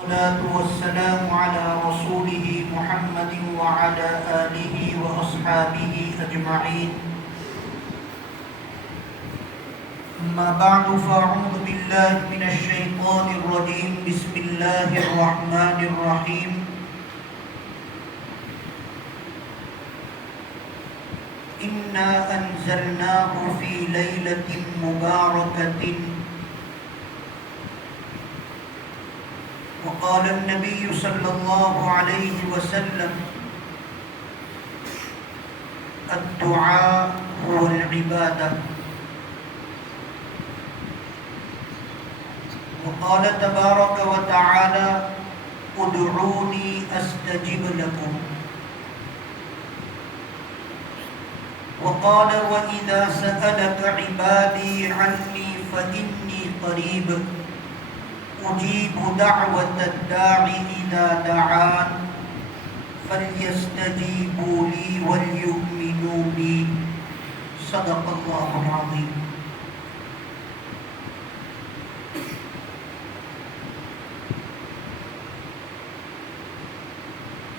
والصلاة والسلام على رسوله محمد وعلى آله وأصحابه أجمعين. أما بعد فأعوذ بالله من الشيطان الرجيم. بسم الله الرحمن الرحيم. إنا أنزلناه في ليلة مباركة. وقال النبي صلى الله عليه وسلم: الدعاء هو العبادة. وقال تبارك وتعالى: ادعوني أستجب لكم. وقال: وإذا سألك عبادي عني فإني قريب أجيب دعوة الداع إذا دعان فليستجيبوا لي وليؤمنوا بي. صدق الله العظيم.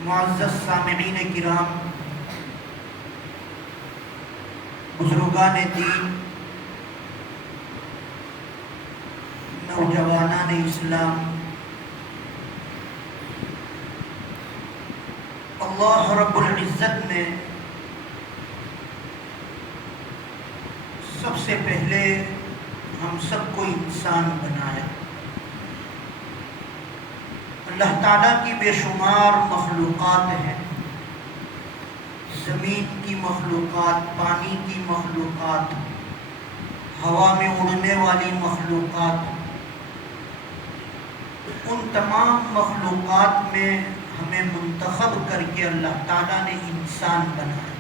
معزز سامعین کرام، بزرگان دین، نوجوانان اسلام، اللہ رب العزت نے سب سے پہلے ہم سب کو انسان بنایا. اللہ تعالیٰ کی بے شمار مخلوقات ہیں، زمین کی مخلوقات، پانی کی مخلوقات، ہوا میں اڑنے والی مخلوقات. ان تمام مخلوقات میں ہمیں منتخب کر کے اللہ تعالیٰ نے انسان بنایا.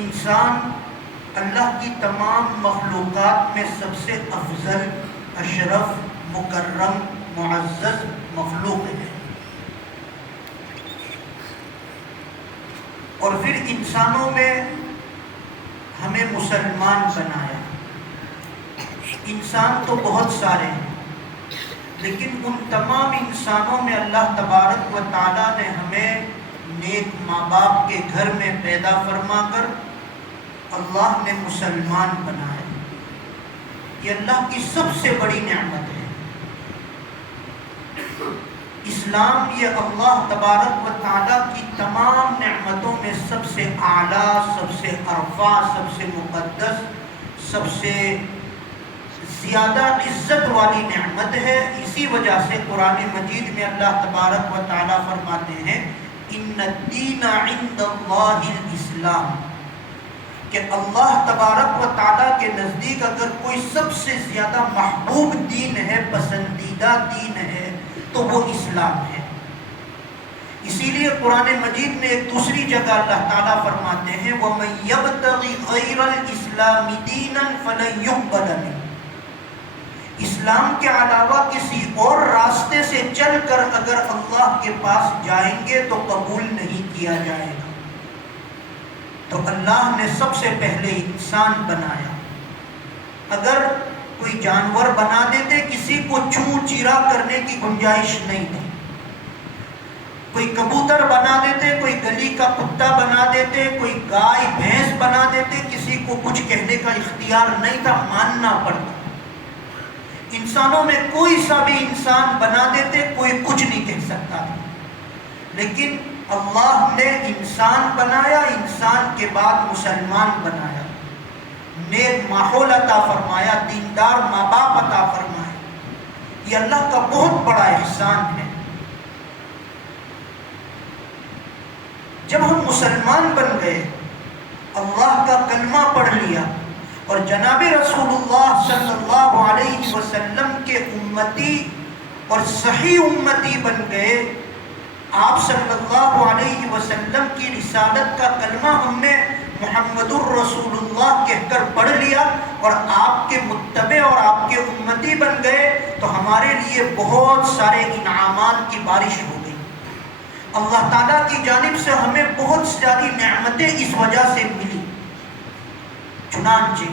انسان اللہ کی تمام مخلوقات میں سب سے افضل، اشرف، مکرم، معزز مخلوق ہے. اور پھر انسانوں میں ہمیں مسلمان بنایا. انسان تو بہت سارے ہیں، لیکن ان تمام انسانوں میں اللہ تبارک و تعالیٰ نے ہمیں نیک ماں باپ کے گھر میں پیدا فرما کر اللہ نے مسلمان بنایا. یہ اللہ کی سب سے بڑی نعمت ہے. اسلام یہ اللہ تبارک و تعالیٰ کی تمام نعمتوں میں سب سے اعلیٰ، سب سے ارفع، سب سے مقدس، سب سے زیادہ عزت والی نعمت ہے. اسی وجہ سے قرآن مجید میں اللہ تبارک و تعالیٰ فرماتے ہیں: ان الدین عند اللہ الاسلام، کہ اللہ تبارک و تعالیٰ کے نزدیک اگر کوئی سب سے زیادہ محبوب دین ہے، پسندیدہ دین ہے، تو وہ اسلام ہے. اسی لیے قرآن مجید میں ایک دوسری جگہ اللہ تعالیٰ فرماتے ہیں: وَمَن يَبْتَغِ غَيْرَ الْإِسْلَامِ دِينًا فَلَن يُقْبَلَ مِنْهُ. اسلام کے علاوہ کسی اور راستے سے چل کر اگر اللہ کے پاس جائیں گے تو قبول نہیں کیا جائے گا. تو اللہ نے سب سے پہلے انسان بنایا. اگر کوئی جانور بنا دیتے، کسی کو چوں چیرا کرنے کی گنجائش نہیں تھی. کوئی کبوتر بنا دیتے، کوئی گلی کا کتا بنا دیتے، کوئی گائے بھینس بنا دیتے، کسی کو کچھ کہنے کا اختیار نہیں تھا، ماننا پڑتا. انسانوں میں کوئی سا بھی انسان بنا دیتے، کوئی کچھ نہیں کہہ سکتا تھا. لیکن اللہ نے انسان بنایا، انسان کے بعد مسلمان بنایا، نیک ماحول عطا فرمایا، دیندار ماں باپ عطا فرمایا. یہ اللہ کا بہت بڑا احسان ہے. جب ہم مسلمان بن گئے، اللہ کا کلمہ پڑھ لیا اور جناب رسول اللہ صلی اللہ علیہ وسلم کے امتی اور صحیح امتی بن گئے، آپ صلی اللہ علیہ وسلم کی رسالت کا کلمہ ہم نے محمد الرسول اللہ کہہ کر پڑھ لیا اور آپ کے متبع اور آپ کے امتی بن گئے، تو ہمارے لیے بہت سارے انعامات کی بارش ہو گئی. اللہ تعالیٰ کی جانب سے ہمیں بہت ساری نعمتیں اس وجہ سے ملی. چنانچہ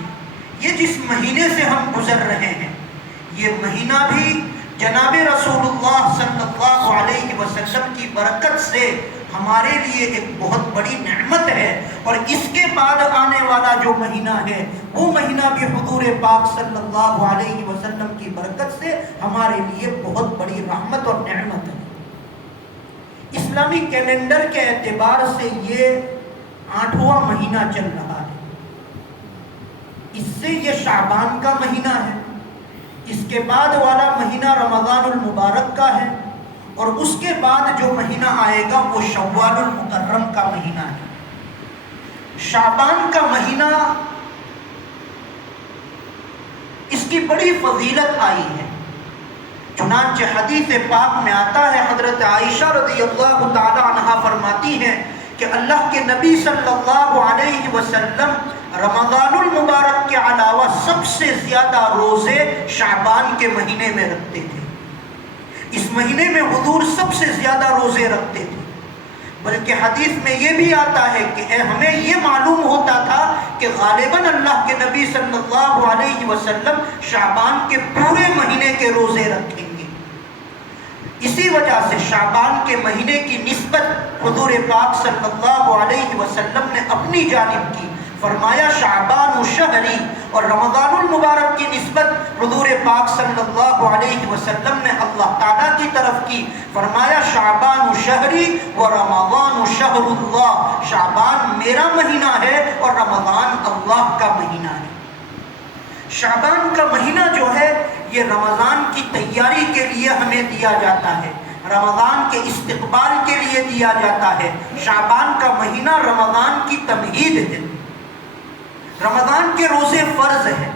یہ جس مہینے سے ہم گزر رہے ہیں، یہ مہینہ بھی جناب رسول اللہ صلی اللہ علیہ وسلم کی برکت سے ہمارے لیے ایک بہت بڑی نعمت ہے، اور اس کے بعد آنے والا جو مہینہ ہے وہ مہینہ بھی حضور پاک صلی اللہ علیہ وسلم کی برکت سے ہمارے لیے بہت بڑی رحمت اور نعمت ہے۔ اسلامی کیلنڈر کے اعتبار سے یہ 8واں مہینہ چل رہا ہے، اس سے یہ شعبان کا مہینہ ہے، اس کے بعد والا مہینہ رمضان المبارک کا ہے، اور اس کے بعد جو مہینہ آئے گا وہ شوال المکرم کا مہینہ ہے۔ شعبان کا مہینہ اس کی بڑی فضیلت آئی ہے، چنانچہ حدیث پاک میں آتا ہے، حضرت عائشہ رضی اللہ تعالی عنہا فرماتی ہیں کہ اللہ کے نبی صلی اللہ علیہ وسلم رمضان المبارک کے علاوہ سب سے زیادہ روزے شعبان کے مہینے میں رکھتے تھے۔ اس مہینے میں حضور سب سے زیادہ روزے رکھتے تھے، بلکہ حدیث میں یہ بھی آتا ہے کہ ہمیں یہ معلوم ہوتا تھا کہ غالباً اللہ کے نبی صلی اللہ علیہ وسلم شعبان کے پورے مہینے کے روزے رکھیں گے۔ اسی وجہ سے شعبان کے مہینے کی نسبت حضور پاک صلی اللہ علیہ وسلم نے اپنی جانب کی، فرمایا شعبان شہری، اور رمضان المبارک کی نسبت حضور پاک صلی اللہ علیہ وسلم نے اللہ تعالیٰ کی طرف کی، فرمایا شعبان شہری و رمضان شہر اللہ، شعبان میرا مہینہ ہے اور رمضان اللہ کا مہینہ ہے۔ شعبان کا مہینہ جو ہے یہ رمضان کی تیاری کے لیے ہمیں دیا جاتا ہے، رمضان کے استقبال کے لیے دیا جاتا ہے۔ شعبان کا مہینہ رمضان کی تمہید ہے۔ رمضان کے روزے فرض ہیں،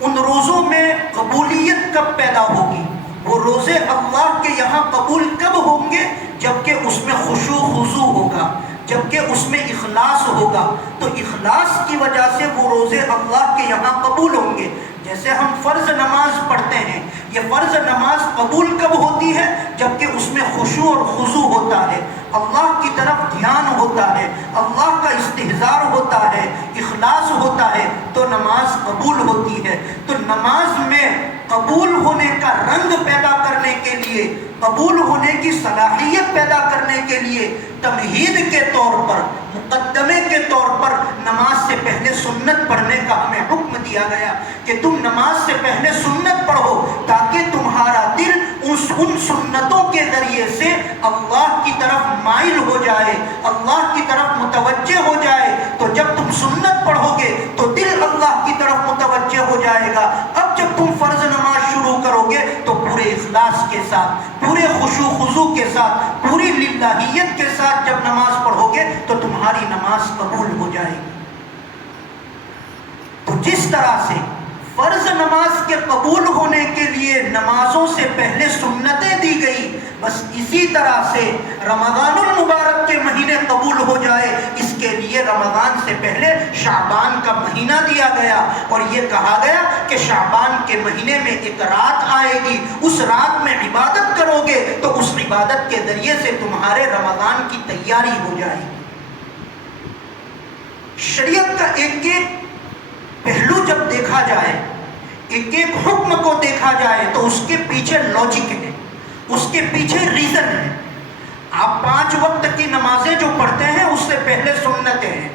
ان روزوں میں قبولیت کب پیدا ہوگی؟ وہ روزے اللہ کے یہاں قبول کب ہوں گے؟ جبکہ اس میں خشوع خضوع ہوگا، جبکہ اس میں اخلاص ہوگا، تو اخلاص کی وجہ سے وہ روزے اللہ کے یہاں قبول ہوں گے۔ جیسے ہم فرض نماز پڑھتے ہیں، یہ فرض نماز قبول کب ہوتی ہے؟ جبکہ اس میں خشوع اور خضوع ہوتا ہے، اللہ کی طرف دھیان ہوتا ہے، اللہ کا استحضار ہوتا ہے، اخلاص ہوتا ہے، تو نماز قبول ہوتی ہے۔ تو نماز میں قبول ہونے کا رنگ پیدا کرنے کے لیے، قبول ہونے کی صلاحیت پیدا کرنے کے لیے تمہید کے طور پر، مقدمے کے طور پر نماز سے پہلے سنت پڑھنے کا ہمیں حکم دیا گیا کہ تم نماز سے پہلے سنت پڑھو، تاکہ تمہارا دل ان سنتوں کے ذریعے سے اللہ کی طرف مائل ہو جائے، اللہ کی طرف متوجہ ہو جائے۔ تو جب تم سنت پڑھو گے تو دل اللہ کی طرف متوجہ ہو جائے گا۔ اب جب تم فرض نماز شروع کرو گے تو پورے اخلاص کے ساتھ، پورے خشوع خضوع کے ساتھ، پوری للہیت کے ساتھ جب نماز پڑھو گے تو تمہاری نماز قبول ہو جائے گی۔ تو جس طرح سے فرض نماز کے قبول ہونے کے لیے نمازوں سے پہلے سنتیں دی گئی، بس اسی طرح سے رمضان المبارک کے مہینے قبول ہو جائے اس کے لیے رمضان سے پہلے شعبان کا مہینہ دیا گیا، اور یہ کہا گیا کہ شعبان کے مہینے میں ایک رات آئے گی، اس رات میں عبادت کرو گے تو اس عبادت کے ذریعے سے تمہارے رمضان کی تیاری ہو جائے گی۔ شریعت کا ایک ایک پہلو جب دیکھا جائے، ایک ایک حکم کو دیکھا جائے تو اس کے پیچھے لاجک ہے، اس کے پیچھے ریزن ہے۔ آپ 5 وقت کی نمازیں جو پڑھتے ہیں اس سے پہلے سنتیں ہیں،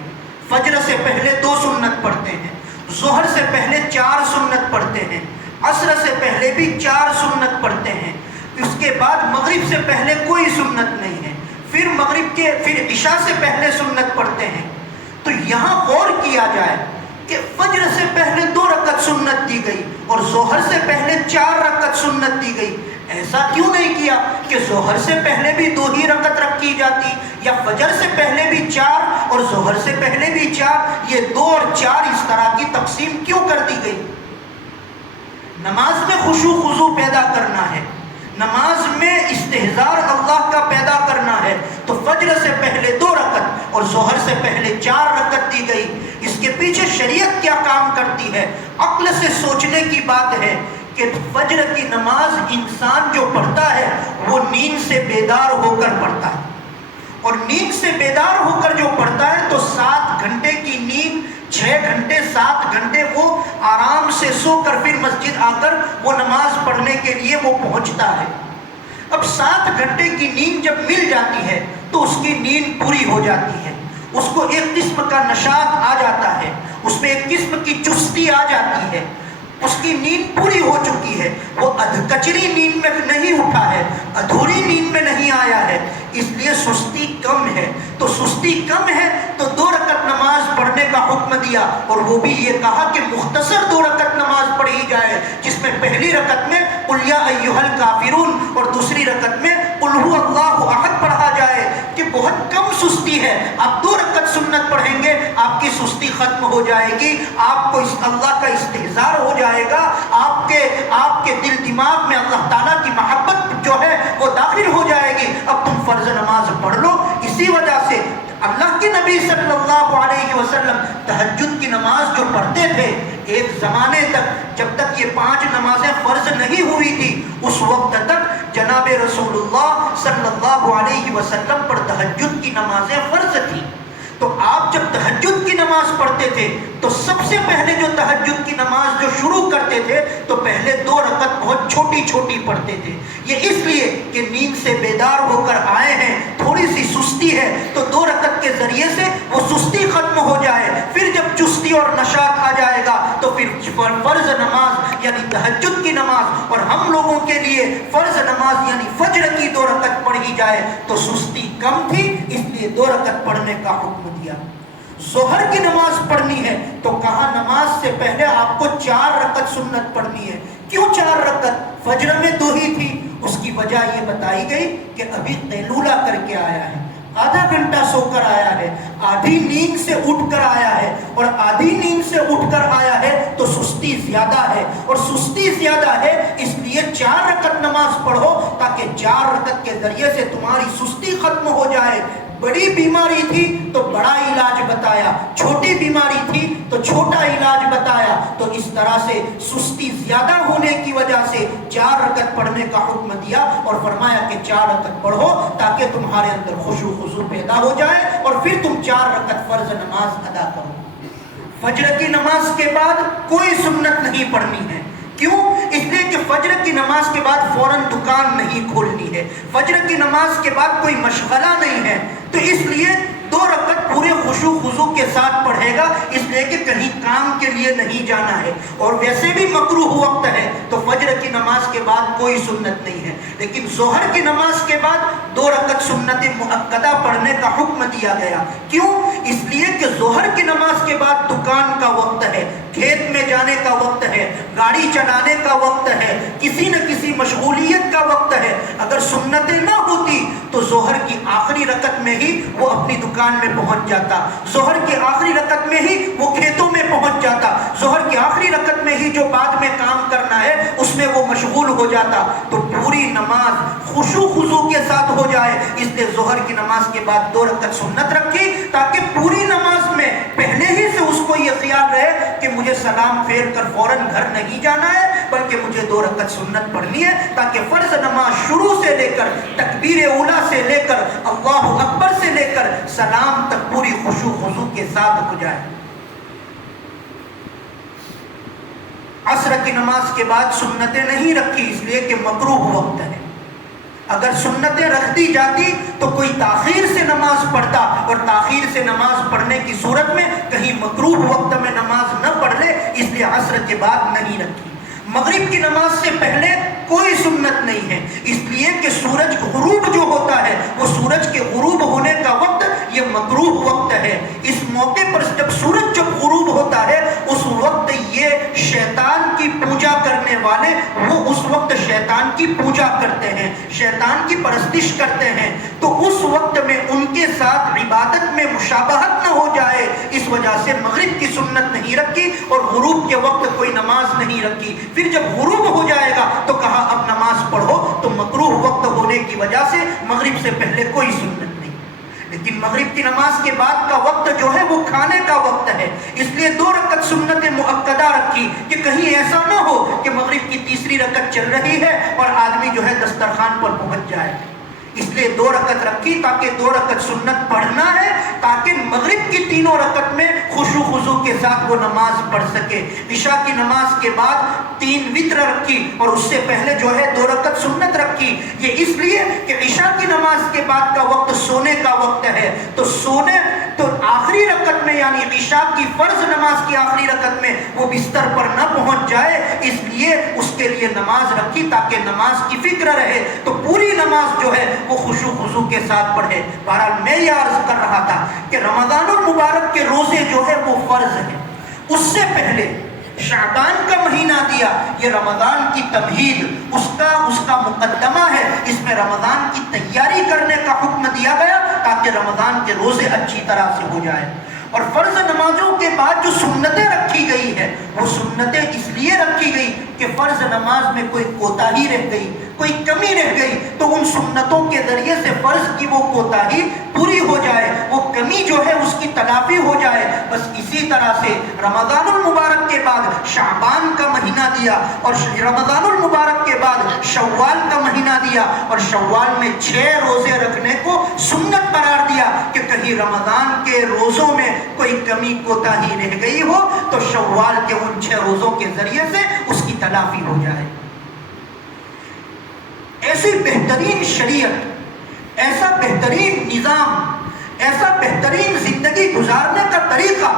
فجر سے پہلے 2 سنت پڑھتے ہیں، ظہر سے پہلے 4 سنت پڑھتے ہیں، عصر سے پہلے بھی 4 سنت پڑھتے ہیں، اس کے بعد مغرب سے پہلے کوئی سنت نہیں ہے، پھر عشاء سے پہلے سنت پڑھتے ہیں۔ تو یہاں غور کیا جائے کہ فجر سے پہلے 2 رکعت سنت دی گئی اور ظہر سے پہلے 4 رکعت سنت دی گئی۔ ایسا کیوں نہیں کیا کہ ظہر سے پہلے بھی 2 ہی رکعت رکھی جاتی، یا فجر سے پہلے بھی 4 اور ظہر سے پہلے بھی 4، یہ 2 اور 4 اس طرح کی تقسیم کیوں کر دی گئی؟ نماز میں خشوع خضوع پیدا کرنا ہے، نماز میں استحضار اللہ کا پیدا کرنا ہے، تو فجر سے پہلے 2 رکعت اور ظہر سے پہلے 4 رکعت دی گئی۔ اس کے پیچھے شریعت کیا کام کرتی ہے؟ عقل سے سوچنے کی بات ہے کہ فجر کی نماز انسان جو پڑھتا ہے وہ نیند سے بیدار ہو کر پڑھتا ہے، اور نیند سے بیدار ہو کر جو پڑھتا ہے تو 7 گھنٹے کی نیند 6 6 گھنٹے 7 گھنٹے وہ آرام سے سو کر پھر مسجد آ کر وہ نماز پڑھنے کے لیے وہ پہنچتا ہے۔ اب 7 گھنٹے کی نیند جب مل جاتی ہے تو اس کی نیند پوری ہو جاتی ہے، اس کو ایک قسم کا نشاط آ جاتا ہے، اس میں ایک قسم کی چستی آ جاتی ہے، اس کی نیند پوری ہو چکی ہے، وہ کچری نیند میں نہیں اٹھا ہے، ادھوری نیند میں نہیں آیا ہے، اس لیے سستی کم ہے۔ تو سستی کم ہے تو 2 رکعت نماز پڑھنے کا حکم دیا، اور وہ بھی یہ کہا کہ مختصر 2 رکعت نماز پڑھی جائے، جس میں پہلی رکعت میں قل یا ایھا الکافرون اور دوسری رکعت میں قل ھو اللہ احد پڑھا جائے، کہ بہت کم سستی ہے۔ آپ 2 رکعت سنت پڑھیں گے، آپ کی سستی ختم ہو جائے گی، آپ کو اللہ کا استحضار ہو جائے گا، آپ کے دل دماغ میں اللہ تعالیٰ کی محبت جو ہے وہ داخل ہو جائے گی، اب تم فرض نماز پڑھ لو۔ اسی وجہ سے اللہ کے نبی صلی اللہ علیہ وسلم تہجد کی نماز جو پڑھتے تھے، ایک زمانے تک جب تک یہ 5 نمازیں فرض نہیں ہوئی تھی، اس وقت تک جناب رسول اللہ صلی اللہ علیہ وسلم پر تہجد کی نمازیں فرض تھی۔ تو آپ جب تہجد کی نماز پڑھتے تھے تو سب سے پہلے جو تہجد کی نماز جو شروع کرتے تھے تو پہلے 2 رکعت بہت چھوٹی چھوٹی پڑھتے تھے، یہ اس لیے کہ نیند سے بیدار ہو کر آئے ہیں، تھوڑی سی سستی ہے، تو 2 رکعت کے ذریعے سے وہ سستی ختم ہو جائے، پھر جب چستی اور نشاط آ جائے گا تو پھر فرض نماز یعنی تہجد کی نماز، اور ہم لوگوں کے لیے فرض نماز یعنی فجر کی 2 رکعت پڑھی جائے، تو سستی کم تھی اس لیے 2 رکعت پڑھنے کا حکم دیا۔ ظہر کی نماز پڑھنی ہے تو کہا نماز سے پہلے آپ کو 4 رکعت سنت پڑھنی ہے۔ کیوں 4 رکعت؟ فجر میں 2 ہی تھی، اس کی وجہ یہ بتائی گئی کہ ابھی قیلولہ کر کے آیا ہے، آدھا گھنٹہ سو کر آیا ہے، آدھی نیند سے اٹھ کر آیا ہے، اور آدھی نیند سے اٹھ کر آیا ہے تو سستی زیادہ ہے، اور سستی زیادہ ہے اس لیے 4 رکعت نماز پڑھو تاکہ 4 رکعت کے ذریعے سے تمہاری سستی ختم ہو جائے۔ بڑی بیماری تھی تو بڑا علاج بتایا، چھوٹی بیماری تھی تو چھوٹا علاج بتایا، تو اس طرح سے سستی زیادہ ہونے کی وجہ سے 4 رکعت پڑھنے کا حکم دیا، اور فرمایا کہ 4 رکعت پڑھو تاکہ تمہارے اندر خشوع خضوع پیدا ہو جائے، اور پھر تم 4 رکعت فرض نماز ادا کرو۔ فجر کی نماز کے بعد کوئی سنت نہیں پڑھنی ہے۔ کیوں؟ اس لیے کہ فجر کی نماز کے بعد فوراً دکان نہیں کھولنی ہے، فجر کی نماز کے بعد کوئی مشغلہ نہیں ہے، تو اس لیے 2 رکعت پورے خشوع خضوع کے ساتھ پڑھے گا، اس لیے کہ کہیں کام کے لیے نہیں جانا ہے، اور ویسے بھی مکروہ وقت ہے تو فجر کی نماز کے بعد کوئی سنت نہیں ہے۔ لیکن ظہر کی نماز کے بعد 2 رکعت سنت مؤکدہ پڑھنے کا حکم دیا گیا۔ کیوں؟ اس لیے کہ ظہر کی نماز کے بعد دکان کا وقت ہے، کھیت میں جانے کا وقت ہے، گاڑی چلانے کا وقت ہے، کسی نہ کسی مشغولیت کا وقت ہے۔ اگر سنتیں نہ ہوتی تو ظہر کی آخری رکعت میں ہی وہ اپنی دکان میں پہنچ جاتا، ظہر کی آخری رکعت میں ہی وہ کھیتوں میں پہنچ جاتا، ظہر کی آخری رکعت میں ہی جو بعد میں کام کرنا ہے اس میں وہ مشغول ہو جاتا، تو پوری نماز خشوع خضوع کے ساتھ ہو جائے، اس لیے ظہر کی نماز کے بعد 2 رکعت سنت رکھی تاکہ پوری نماز میں پہلے ہی سے اس کو یہ خیال رہے کہ مجھے سلام پھیر کر فوراً گھر نہیں جانا ہے، بلکہ مجھے 2 رکعت سنت پڑھنی ہے، تاکہ فرض نماز شروع سے لے کر تکبیر اولیٰ سے لے کر اللہ اکبر سے لے کر سلام تک پوری خشوع خضوع کے ساتھ ہو جائے۔ عصر کی نماز کے بعد سنتیں نہیں رکھی اس لیے کہ مکروہ وقت ہے، اگر سنتیں رکھ دی جاتی تو کوئی تاخیر سے نماز پڑھتا، اور تاخیر سے نماز پڑھنے کی صورت میں کہیں مکروہ وقت میں نماز نہ پڑھ لے، اس لیے عصر کے بعد نہیں رکھی۔ مغرب کی نماز سے پہلے کوئی سنت نہیں ہے، اس لیے کہ سورج غروب جو ہوتا ہے وہ سورج کے غروب ہونے کا وقت یہ مکروہ وقت ہے۔ اس موقع پر جب سورج جب غروب ہوتا ہے اس وقت یہ شیطان کی پوجا کرنے والے وہ اس وقت شیطان کی پوجا کرتے ہیں، شیطان کی پرستش کرتے ہیں، تو اس وقت میں ان کے ساتھ عبادت میں مشابہت نہ ہو جائے، اس وجہ سے مغرب کی سنت نہیں رکھی اور غروب کے وقت کوئی نماز نہیں رکھی۔ پھر جب غروب ہو جائے گا تو کہا اب نماز پڑھو، تو مکروہ وقت ہونے کی وجہ سے مغرب سے پہلے کوئی سنت نہیں۔ لیکن مغرب کی نماز کے بعد کا وقت جو ہے وہ کھانے کا وقت ہے، اس لیے 2 رکعت سنت مؤکدہ رکھی کہ کہیں ایسا نہ ہو کہ مغرب کی تیسری رکعت چل رہی ہے اور آدمی جو ہے دسترخوان پر پہنچ جائے، اس لیے 2 رکعت رکھی تاکہ 2 رکعت سنت پڑھنا ہے تاکہ مغرب کی 3 رکعت میں خشوع خضوع کے ساتھ وہ نماز پڑھ سکے. عشاء کی نماز کے بعد 3 وتر رکھی اور اس سے پہلے جو ہے 2 رکعت سنت رکھی. یہ اس لیے کہ عشاء کی نماز کے بعد کا وقت سونے کا وقت ہے, تو آخری رکعت میں یعنی عشاء کی فرض نماز کی آخری رکعت میں وہ بستر پر نہ پہنچ جائے, اس لیے اس کے لیے نماز رکھی تاکہ نماز کی فکر رہے تو پوری نماز جو ہے وہ خشوع خضوع کے ساتھ پڑھے. بہرحال میں یہ عرض کر رہا تھا کہ رمضان المبارک کے روزے جو ہے وہ فرض ہیں. اس سے پہلے شعبان کا مہینہ دیا, یہ رمضان کی تمہید, اس کا مقدمہ ہے. اس میں رمضان کی تیاری کرنے کا حکم دیا گیا تاکہ رمضان کے روزے اچھی طرح سے ہو جائے. اور فرض نمازوں کے بعد جو سنتیں رکھی گئی ہے وہ سنتیں اس لیے رکھی گئی کہ فرض نماز میں کوئی کوتاہی رہ گئی, کوئی کمی رہ گئی, تو ان سنتوں کے ذریعے سے فرض کی وہ کوتاہی پوری ہو جائے, وہ کمی جو ہے اس کی تلافی ہو جائے. بس اسی طرح سے رمضان المبارک کے بعد شعبان کا مہینہ دیا اور رمضان المبارک کے بعد شوال کا مہینہ دیا اور شوال میں 6 روزے رکھنے کو سنت قرار دیا کہ کہیں رمضان کے روزوں میں کوئی کمی کوتاہی رہ گئی ہو تو شوال کے ان 6 روزوں کے ذریعے سے اس کی تلافی ہو جائے. ایسی بہترین شریعت, ایسا بہترین نظام, ایسا بہترین زندگی گزارنے کا طریقہ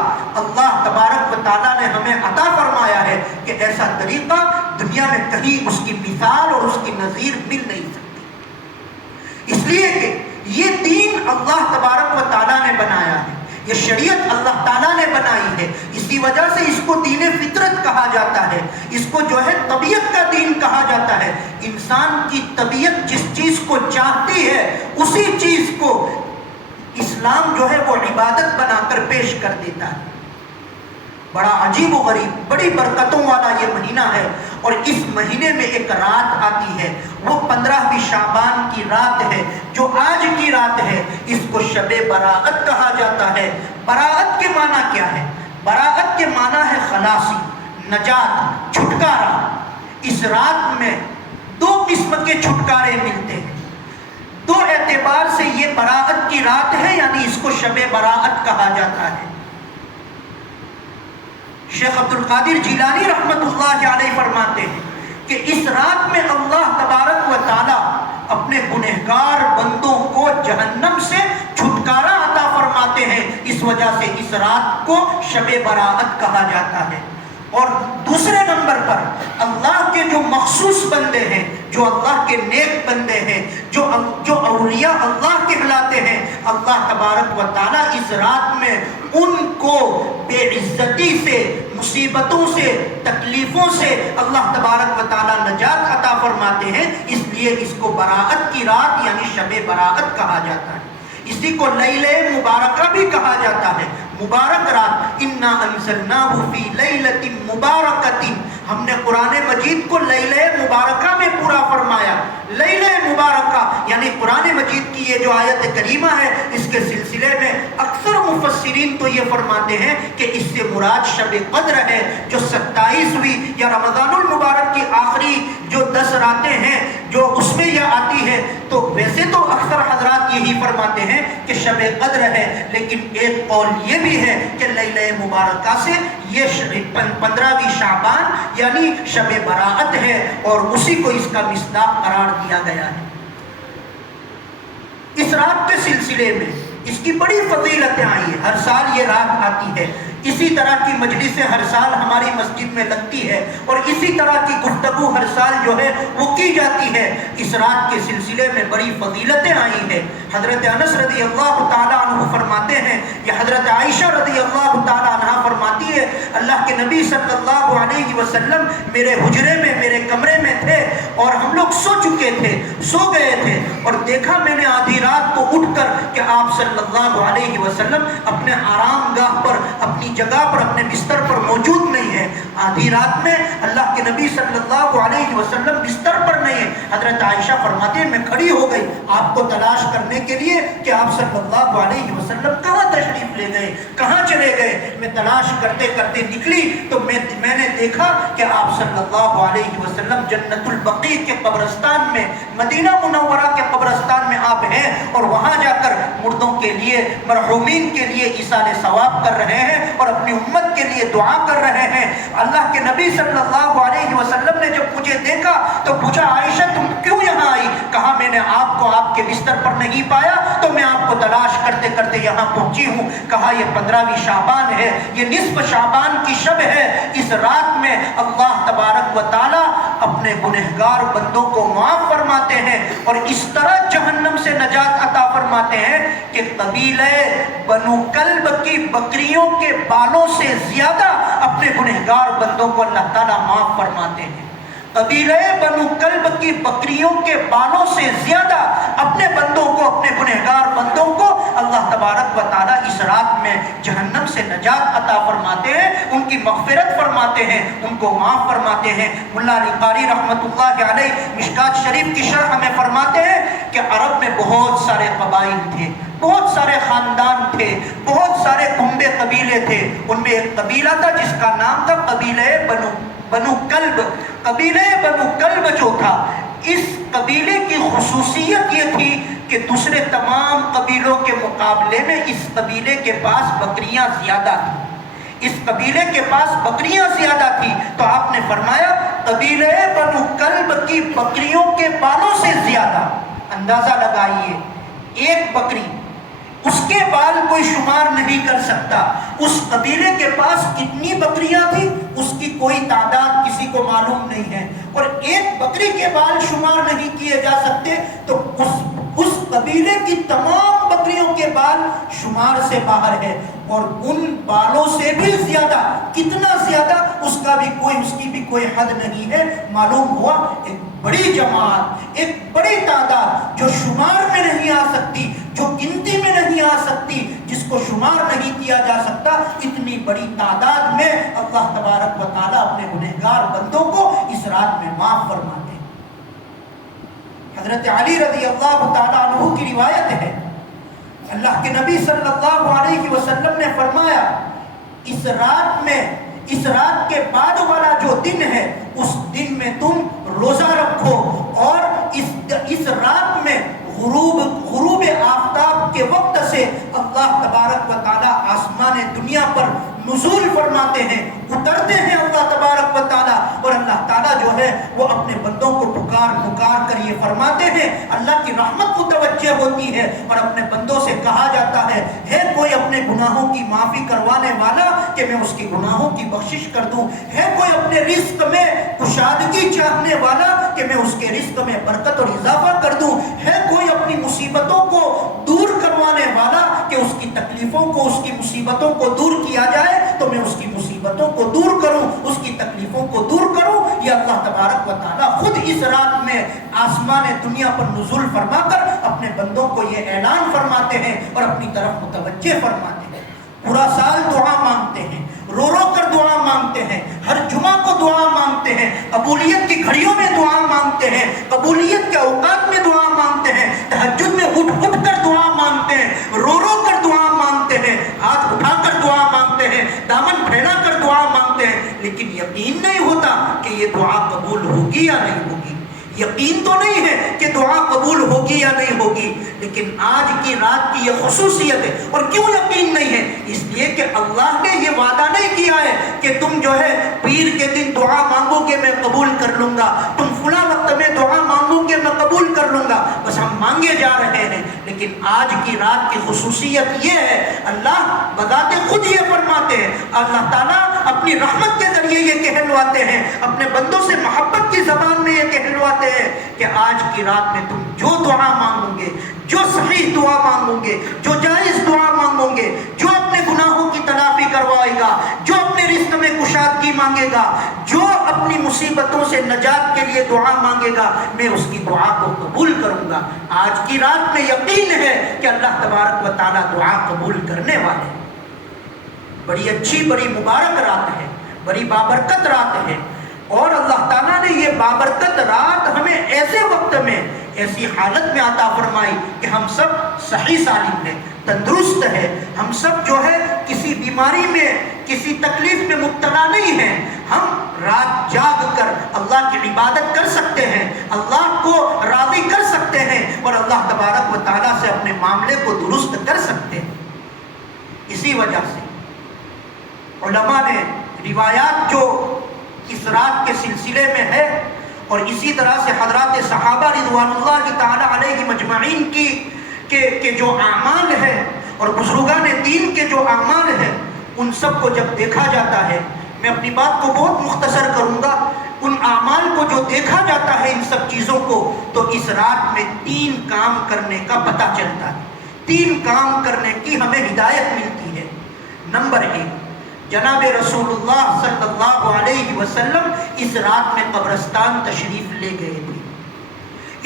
اللہ تبارک و تعالیٰ نے ہمیں عطا فرمایا ہے کہ ایسا طریقہ دنیا میں کہیں اس کی مثال اور اس کی نظیر مل نہیں سکتی. اس لیے کہ یہ دین اللہ تبارک و تعالیٰ نے بنایا ہے, یہ شریعت اللہ تعالیٰ نے بنائی ہے. اسی وجہ سے اس کو دین فطرت کہا جاتا ہے, اس کو جو ہے طبیعت کا دین کہا جاتا ہے. انسان کی طبیعت جس چیز کو چاہتی ہے اسی چیز کو اسلام جو ہے وہ عبادت بنا کر پیش کر دیتا ہے. بڑا عجیب و غریب, بڑی برکتوں والا یہ مہینہ ہے. اور اس مہینے میں ایک رات آتی ہے, وہ 15ویں شعبان کی رات ہے جو آج کی رات ہے. اس کو شب براءت کہا جاتا ہے. براءت کے معنی کیا ہے؟ براءت کے معنی ہے خلاصی, نجات, چھٹکارا. اس رات میں 2 قسم کے چھٹکارے ملتے ہیں. 2 اعتبار سے یہ براءت کی رات ہے, یعنی اس کو شب براءت کہا جاتا ہے. شیخ عبد القادر جیلانی رحمت اللہ علیہ فرماتے ہیں کہ اس رات میں اللہ تبارک و تعالی اپنے گنہگار بندوں کو جہنم سے چھٹکارا عطا فرماتے ہیں. اس وجہ سے اس رات کو شب براءت کہا جاتا ہے. اور دوسرے نمبر پر اللہ کے جو مخصوص بندے ہیں, جو اللہ کے نیک بندے ہیں, جو اولیاء اللہ کہلاتے ہیں, اللہ تبارک و تعالیٰ اس رات میں ان کو بے عزتی سے, مصیبتوں سے, تکلیفوں سے اللہ تبارک و تعالیٰ نجات عطا فرماتے ہیں. اس لیے اس کو براءت کی رات یعنی شب براءت کہا جاتا ہے. اسی کو لیلہ مبارکہ بھی کہا جاتا ہے, مبارک رات. انا انزلناہ فی لیلۃ مبارکۃ, ہم نے قرآن مجید کو لیلہ مبارکہ میں پورا فرمایا. لیلہ مبارکہ یعنی قرآن مجید کی یہ جو آیت کریمہ ہے, اس کے سلسلے میں اکثر مفسرین تو یہ فرماتے ہیں کہ اس سے مراد شب قدر ہے جو 27ویں یا رمضان المبارک کی آخری جو 10 راتیں ہیں جو اس میں یہ آتی ہے. تو ویسے تو اکثر حضرات یہی فرماتے ہیں کہ شب قدر ہے, لیکن ایک قول یہ بھی ہے کہ لیلہ مبارکہ سے یہ 15ویں شعبان یعنی شب براءت ہے اور اسی کو اس کا مصداق قرار دیا گیا ہے. اس رات کے سلسلے میں اس کی بڑی فضیلتیں آئی ہیں. ہر سال یہ رات آتی ہے, اسی طرح کی مجلسیں ہر سال ہماری مسجد میں لگتی ہے اور اسی طرح کی گفتگو ہر سال جو ہے وہ کی جاتی ہے. اس رات کے سلسلے میں بڑی فضیلتیں آئی ہیں. حضرت انس رضی اللہ تعالیٰ عنہ فرماتے ہیں, یا حضرت عائشہ رضی اللہ تعالیٰ عنہ فرماتی ہے, اللہ کے نبی صلی اللہ علیہ وسلم میرے حجرے میں, میرے کمرے میں تھے اور ہم لوگ سو چکے تھے, سو گئے تھے, اور دیکھا میں نے آدھی رات کو اٹھ کر کہ آپ صلی اللہ علیہ وسلم اپنے آرام گاہ پر, اپنی جگہ پر, اپنے بستر پر موجود نہیں ہے. آدھی رات میں اللہ کے نبی صلی اللہ علیہ وسلم بستر پر نہیں ہے. حضرت عائشہ فرماتے ہیں میں کھڑی ہو گئی آپ کو تلاش کرنے کے لیے کہ آپ صلی اللہ علیہ وسلم کہاں تشریف لے گئے, کہاں چلے گئے. میں تلاش کرتے کرتے نکلی تو میں نے دیکھا کہ آپ صلی اللہ علیہ وسلم جنت البقیع کے قبرستان میں مدینہ منورہ کے قبرستان میں آپ ہیں اور وہاں جا کر مردوں کے لیے، مرحومین کے لیے ایصال ثواب کر رہے ہیں اور اپنی امت کے لیے دعا کر رہے ہیں۔ اللہ کے نبی صلی اللہ علیہ وسلم نے جب مجھے دیکھا تو پوچھا عائشہ تم کیوں یہاں آئی؟ کہا میں نے آپ کو آپ کے بستر پر نہیں پایا تو میں آپ کو تلاش کرتے کرتے یہاں پہنچی ہوں۔ کہا یہ 15ویں شعبان ہے، یہ نصف شعبان کی شب ہے، اس رات میں اللہ تبارک و تعالی اپنے گنہگار بندوں کو معاف فرماتے ہیں اور اس طرح جہنم سے نجات عطا فرماتے ہیں کہ قبیلہ بنو کلب کی بکریوں کے بالوں سے زیادہ اپنے گنہگار بندوں کو اللہ تعالیٰ معاف فرماتے ہیں۔ قبیلہ بنو کلب کی بکریوں کے بالوں سے زیادہ اپنے بندوں کو، اپنے گنہگار بندوں کو اللہ تبارک و تعالیٰ اس رات میں جہنم سے نجات عطا فرماتے ہیں، ان کی مغفرت فرماتے ہیں، ان کو معاف فرماتے ہیں۔ ملا علی قاری رحمۃ اللہ علیہ مشکات شریف کی شرح میں فرماتے ہیں کہ عرب میں بہت سارے قبائل تھے، بہت سارے خاندان تھے، بہت سارے کنبے قبیلے تھے۔ ان میں ایک قبیلہ تھا جس کا نام تھا قبیلہ بنو کلب۔ قبیلہ بنو کلب جو تھا، اس قبیلے کی خصوصیت یہ تھی کہ دوسرے تمام قبیلوں کے مقابلے میں اس قبیلے کے پاس بکریاں زیادہ تھیں، اس قبیلے کے پاس بکریاں زیادہ تھی۔ تو آپ نے فرمایا قبیلہ بنو کلب کی بکریوں کے بالوں سے زیادہ، اندازہ لگائیے ایک بکری، اس کے بال کوئی شمار نہیں کر سکتا۔ اس قبیلے کے پاس کتنی بکریاں تھیں اس کی کوئی تعداد کسی کو معلوم نہیں ہے، اور ایک بکری کے بال شمار نہیں کیے جا سکتے، تو اس قبیلے کی تمام بکریوں کے بال شمار سے باہر ہے، اور ان بالوں سے بھی زیادہ، کتنا زیادہ اس کی بھی کوئی حد نہیں ہے۔ معلوم ہوا ایک بڑی جماعت، ایک بڑی تعداد جو شمار میں نہیں آ سکتی، جو گنتی میں نہیں آ سکتی، جس کو شمار نہیں کیا جا سکتا، اتنی بڑی تعداد میں اللہ تبارک و تعالیٰ اپنے گنہگار بندوں کو اس رات میں معاف فرماتے ہیں۔ حضرت علی رضی اللہ تعالیٰ عنہ کی روایت ہے، اللہ کے نبی صلی اللہ علیہ وسلم نے فرمایا اس رات کے بعد والا جو دن ہے اس دن میں تم روزہ رکھو، اور اس رات میں غروب آفتاب کے وقت سے اللہ تبارک و تعالیٰ آسمان دنیا پر نزول فرماتے ہیں، اترتے ہیں اللہ تبارک و تعالیٰ، اور اللہ تعالیٰ جو ہے وہ اپنے بندوں کو پکار کر یہ فرماتے ہیں، اللہ کی رحمت متوجہ ہوتی ہے اور اپنے بندوں سے کہا جاتا ہے کوئی اپنے گناہوں کی معافی کروانے والا کہ میں اس کی گناہوں کی بخشش کر دوں، ہے کوئی اپنے رزق میں کشادگی چاہنے والا کہ میں اس کے رزق میں برکت اور اضافہ کر دوں، ہے کوئی اپنی مصیبتوں کو دور کروانے والا کہ اس کی تکلیفوں کو، اس کی مصیبتوں کو دور کیا جائے تو میں اس کی مصیبتوں کو دور کروں، اس کی تکلیفوں کو دور کروں۔ یہ اللہ تبارک و تعالیٰ خود اس رات میں آسمان دنیا پر نزول فرما کر اپنے بندوں کو یہ اعلان فرماتے ہیں اور اپنی طرف متوجہ فرماتے ہیں۔ پورا سال دعا مانگتے ہیں، رو رو کر دعا مانگتے ہیں، ہر جمعہ کو دعا مانگتے ہیں، قبولیت کی گھڑیوں میں دعا مانگتے ہیں، قبولیت کے اوقات میں دعا مانگتے ہیں، تہجد میں اٹھ کر دعا مانگتے ہیں، رو رو کر دعا مانگتے ہیں، ہاتھ اٹھا کر دعا مانگتے ہیں، دامن پھیلا کر دعا مانگتے ہیں، لیکن یقین نہیں ہوتا کہ یہ دعا قبول ہوگی یا نہیں ہوگی۔ یقین تو نہیں ہے کہ دعا قبول ہوگی یا نہیں ہوگی، لیکن آج کی رات کی یہ خصوصیت ہے۔ اور کیوں یقین نہیں ہے؟ اس لیے کہ اللہ نے یہ وعدہ نہیں کیا ہے کہ تم جو ہے پیر کے دن دعا مانگو گے میں قبول کر لوں گا، تم فلاں وقت میں دعا مانگو گے میں قبول کر لوں گا، بس ہم مانگے جا رہے ہیں۔ لیکن آج کی رات کی خصوصیت یہ ہے، اللہ بذات خود یہ فرماتے ہیں، اللہ تعالیٰ اپنی رحمت کے ذریعے یہ کہلواتے ہیں، اپنے بندوں سے محبت کی زبان میں یہ کہلواتے ہیں کہ آج کی رات میں تم جو دعا مانگو گے، جو صحیح دعا مانگو گے، جو جائز دعا مانگو گے، جو اپنے گناہوں کی تلافی کروائے گا، جو اپنے رزق میں کشادگی مانگے گا، جو اپنی مصیبتوں سے نجات کے لیے دعا مانگے گا، میں اس کی دعا کو قبول کروں گا۔ آج کی رات میں یقین ہے کہ اللہ تبارک و تعالیٰ دعا قبول کرنے والے ہیں۔ بڑی اچھی، بڑی مبارک رات ہے، بڑی بابرکت رات ہے، اور اللہ تعالیٰ نے یہ بابرکت رات ہمیں ایسے وقت میں، ایسی حالت میں عطا فرمائی کہ ہم سب صحیح سالم ہیں، تندرست ہے، ہم سب جو ہے کسی بیماری میں، کسی تکلیف میں مبتلا نہیں ہیں، ہم رات جاگ کر اللہ کی عبادت کر سکتے ہیں، اللہ کو راضی کر سکتے ہیں اور اللہ تبارک و تعالیٰ سے اپنے معاملے کو درست کر سکتے ہیں۔ اسی وجہ سے علماء نے روایات جو اس رات کے سلسلے میں ہے اور اسی طرح سے حضرات صحابہ رضوان اللہ تعالیٰ علیہ مجمعین کے جو اعمال ہے اور بزرگان دین کے جو اعمال ہے، ان سب کو جب دیکھا جاتا ہے، میں اپنی بات کو بہت مختصر کروں گا، ان اعمال کو جو دیکھا جاتا ہے ان سب چیزوں کو، تو اس رات میں 3 کام کرنے کا پتہ چلتا ہے، 3 کام کرنے کی ہمیں ہدایت ملتی ہے۔ نمبر 1، جناب رسول اللہ صلی اللہ علیہ وسلم اس رات میں قبرستان تشریف لے گئے تھے،